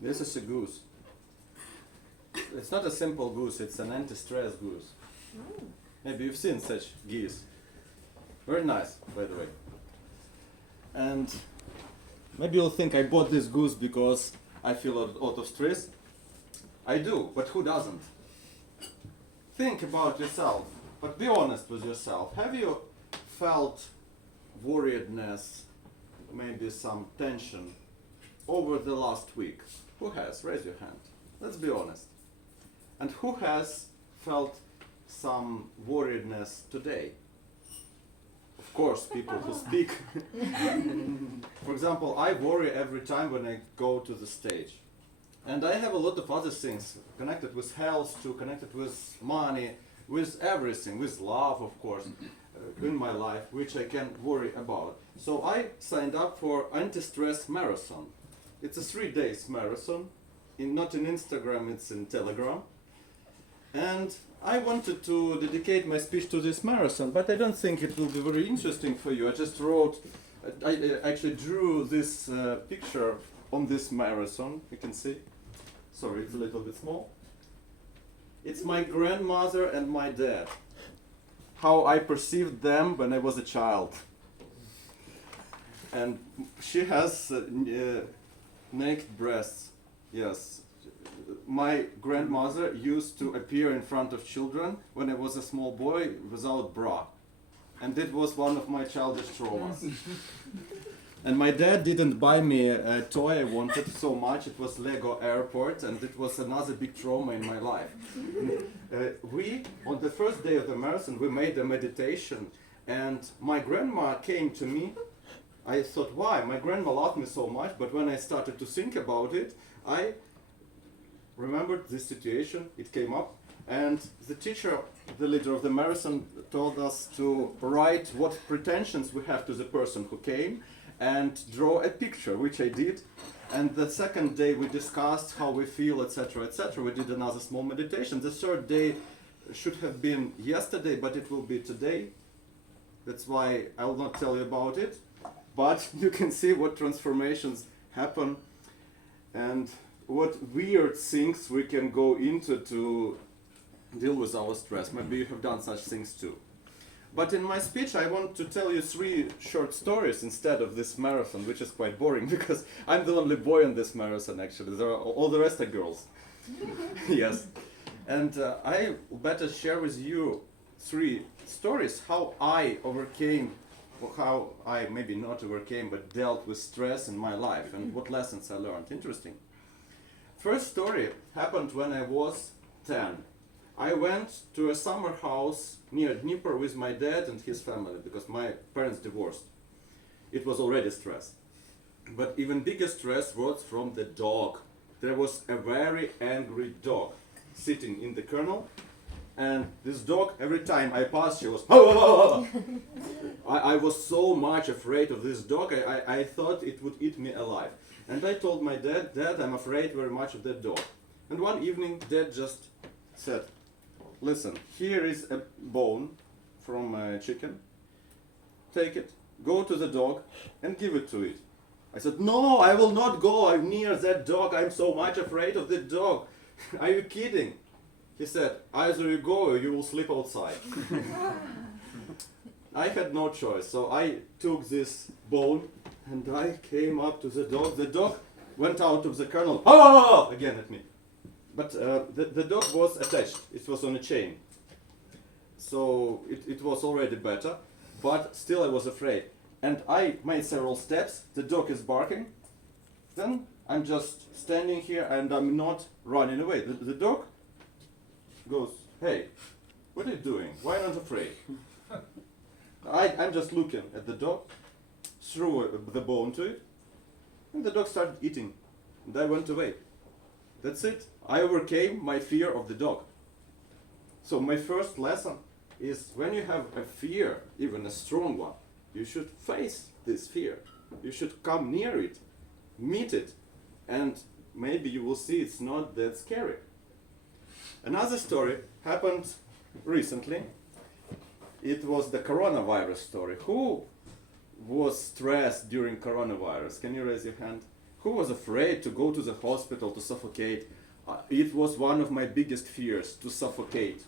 This is a goose. It's not a simple goose, it's an anti-stress goose. Maybe you've seen such geese. Very nice, by the way. And maybe you'll think I bought this goose because I feel a lot of stress. I do, but who doesn't? Think about yourself, but be honest with yourself. Have you felt worriedness, maybe some tension over the last week? Who has? Raise your hand. Let's be honest. And who has felt some worriedness today? Of course, people who speak. For example, I worry every time when I go to the stage. And I have a lot of other things connected with health, connected with money, with everything, with love, of course, in my life, which I can worry about. So I signed up for anti-stress marathon. It's a 3 days marathon, not in Instagram, it's in Telegram. And I wanted to dedicate my speech to this marathon, but I don't think it will be very interesting for you. I just I actually drew this picture on this marathon, you can see. Sorry, it's a little bit small. It's my grandmother and my dad. How I perceived them when I was a child. And she has naked breasts, yes. My grandmother used to appear in front of children when I was a small boy without bra. And it was one of my childish traumas. And my dad didn't buy me a toy I wanted so much. It was Lego Airport, and it was another big trauma in my life. On the first day of the marathon, we made a meditation, and my grandma came to me. I thought, why? My grandma loved me so much, but when I started to think about it, I remembered this situation. It came up, and the teacher, the leader of the marathon, told us to write what pretensions we have to the person who came, and draw a picture, which I did. And the second day we discussed how we feel, etc., etc. We did another small meditation. The third day should have been yesterday, but it will be today. That's why I will not tell you about it. But you can see what transformations happen and what weird things we can go into to deal with our stress. Maybe you have done such things too. But in my speech, I want to tell you 3 short stories instead of this marathon, which is quite boring because I'm the only boy on this marathon, actually. All the rest are girls. Yes. And I better share with you 3 stories how I overcame, or how I maybe not overcame, but dealt with stress in my life and what lessons I learned. Interesting. First story happened when I was 10. I went to a summer house near Dnipro with my dad and his family because my parents divorced. It was already stress. But even bigger stress was from the dog. There was a very angry dog sitting in the kennel, and this dog, every time I passed, she was I was so much afraid of this dog, I thought it would eat me alive. And I told my dad, Dad, I'm afraid very much of that dog. And one evening, Dad just said, listen, here is a bone from a chicken. Take it, go to the dog and give it to it. I said, no, I will not go near that dog. I'm so much afraid of that dog. Are you kidding? He said, either you go or you will sleep outside. I had no choice, so I took this bone and I came up to the dog. The dog went out of the kennel, again at me. But the dog was attached, it was on a chain. So it was already better, but still I was afraid. And I made several steps, the dog is barking, then I'm just standing here and I'm not running away. The dog goes, hey, what are you doing? Why not afraid? I'm just looking at the dog, threw the bone to it, and the dog started eating, and I went away. That's it. I overcame my fear of the dog. So my first lesson is when you have a fear, even a strong one, you should face this fear. You should come near it, meet it, and maybe you will see it's not that scary. Another story happened recently. It was the coronavirus story. Who was stressed during coronavirus? Can you raise your hand? Who was afraid to go to the hospital to suffocate? It was one of my biggest fears, to suffocate.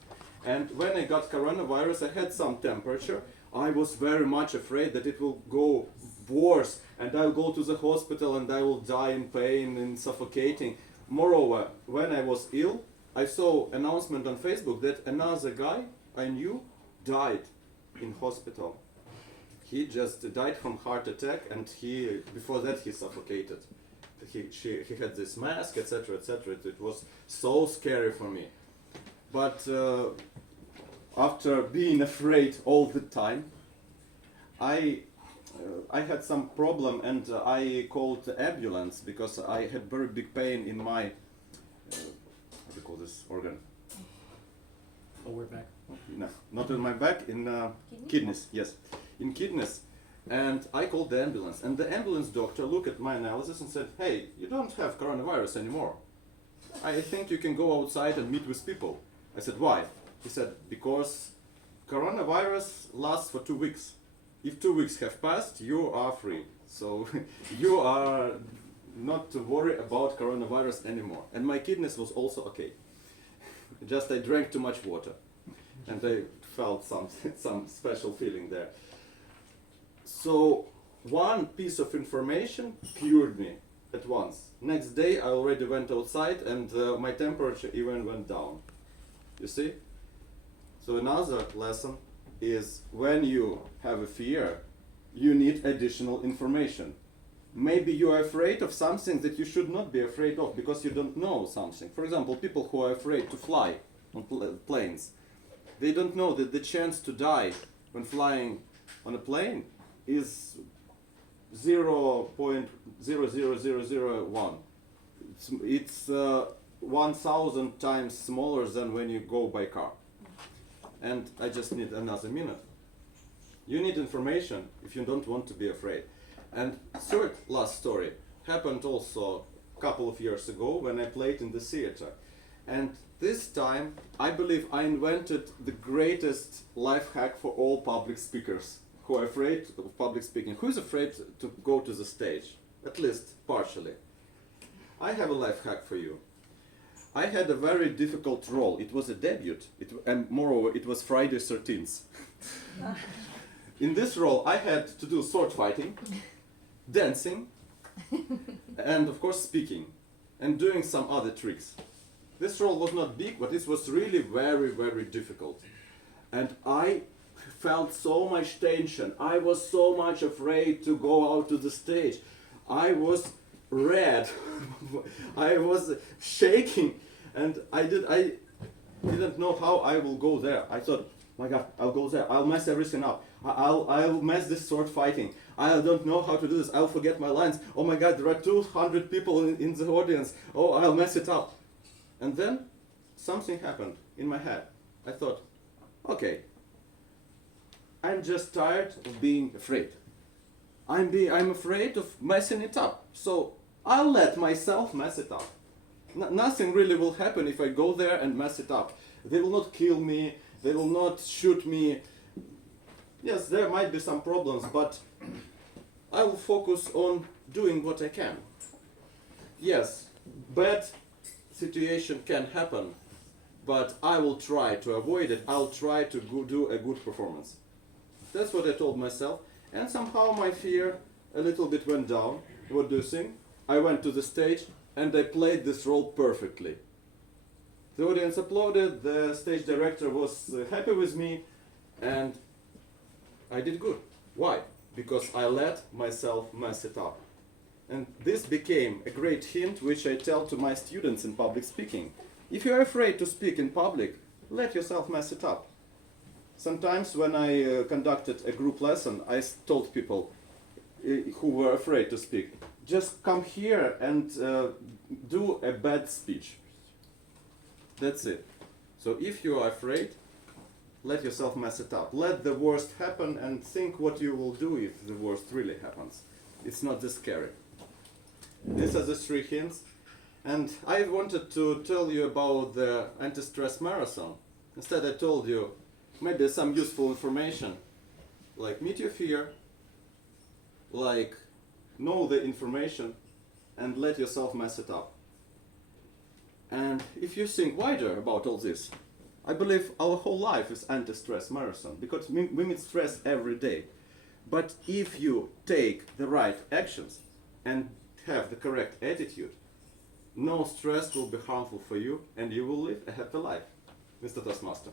And when I got coronavirus, I had some temperature. I was very much afraid that it will go worse and I'll go to the hospital and I will die in pain and suffocating. Moreover, when I was ill, I saw an announcement on Facebook that another guy I knew died in hospital. He just died from heart attack, and before that he suffocated. He had this mask, etc., etc. It was so scary for me. But after being afraid all the time, I had some problem, and I called the ambulance because I had very big pain in my what do you call this organ? Lower back. No, not in my back, in kidneys. Yes, in kidneys. And I called the ambulance, and the ambulance doctor looked at my analysis and said, "Hey, you don't have coronavirus anymore. I think you can go outside and meet with people." I said, "Why?" He said, "Because coronavirus lasts for 2 weeks. If 2 weeks have passed, you are free. So you are not to worry about coronavirus anymore." And my kidneys was also okay. Just I drank too much water, and I felt some special feeling there. So one piece of information cured me at once. Next day I already went outside, and my temperature even went down. You see? So another lesson is, when you have a fear, you need additional information. Maybe you are afraid of something that you should not be afraid of because you don't know something. For example, people who are afraid to fly on planes, they don't know that the chance to die when flying on a plane is 0.00001. It's 1,000 times smaller than when you go by car. And I just need another minute. You need information if you don't want to be afraid. And third last story happened also a couple of years ago when I played in the theater. And this time I believe I invented the greatest life hack for all public speakers who are afraid of public speaking. Who is afraid to go to the stage? At least partially. I have a life hack for you. I had a very difficult role. It was a debut, and moreover it was Friday 13th. In this role I had to do sword fighting, dancing, and of course speaking, and doing some other tricks. This role was not big, but it was really very, very difficult. And I felt so much tension. I was so much afraid to go out to the stage. I was red. I was shaking, and I didn't know how I will go there. I thought, my God, I'll go there. I'll mess everything up. I'll mess this sword fighting. I don't know how to do this. I'll forget my lines. Oh my God, there are 200 people in the audience. Oh, I'll mess it up. And then something happened in my head. I thought, okay, I'm just tired of being afraid. I'm afraid of messing it up. So I'll let myself mess it up. Nothing really will happen if I go there and mess it up. They will not kill me. They will not shoot me. Yes, there might be some problems, but I will focus on doing what I can. Yes, bad situation can happen, but I will try to avoid it. I'll try to do a good performance. That's what I told myself, and somehow my fear a little bit went down. What do you think? I went to the stage and I played this role perfectly. The audience applauded, the stage director was happy with me, and I did good. Why? Because I let myself mess it up. And this became a great hint which I tell to my students in public speaking. If you're afraid to speak in public, let yourself mess it up. Sometimes when I conducted a group lesson, I told people who were afraid to speak, just come here and do a bad speech. That's it. So if you are afraid, let yourself mess it up. Let the worst happen and think what you will do if the worst really happens. It's not this scary. These are the 3 hints. And I wanted to tell you about the anti-stress marathon. Instead I told you maybe some useful information, like meet your fear, like know the information and let yourself mess it up. And if you think wider about all this, I believe our whole life is anti-stress marathon, because we meet stress every day. But if you take the right actions and have the correct attitude, no stress will be harmful for you and you will live a happy life. Mr. Toastmaster.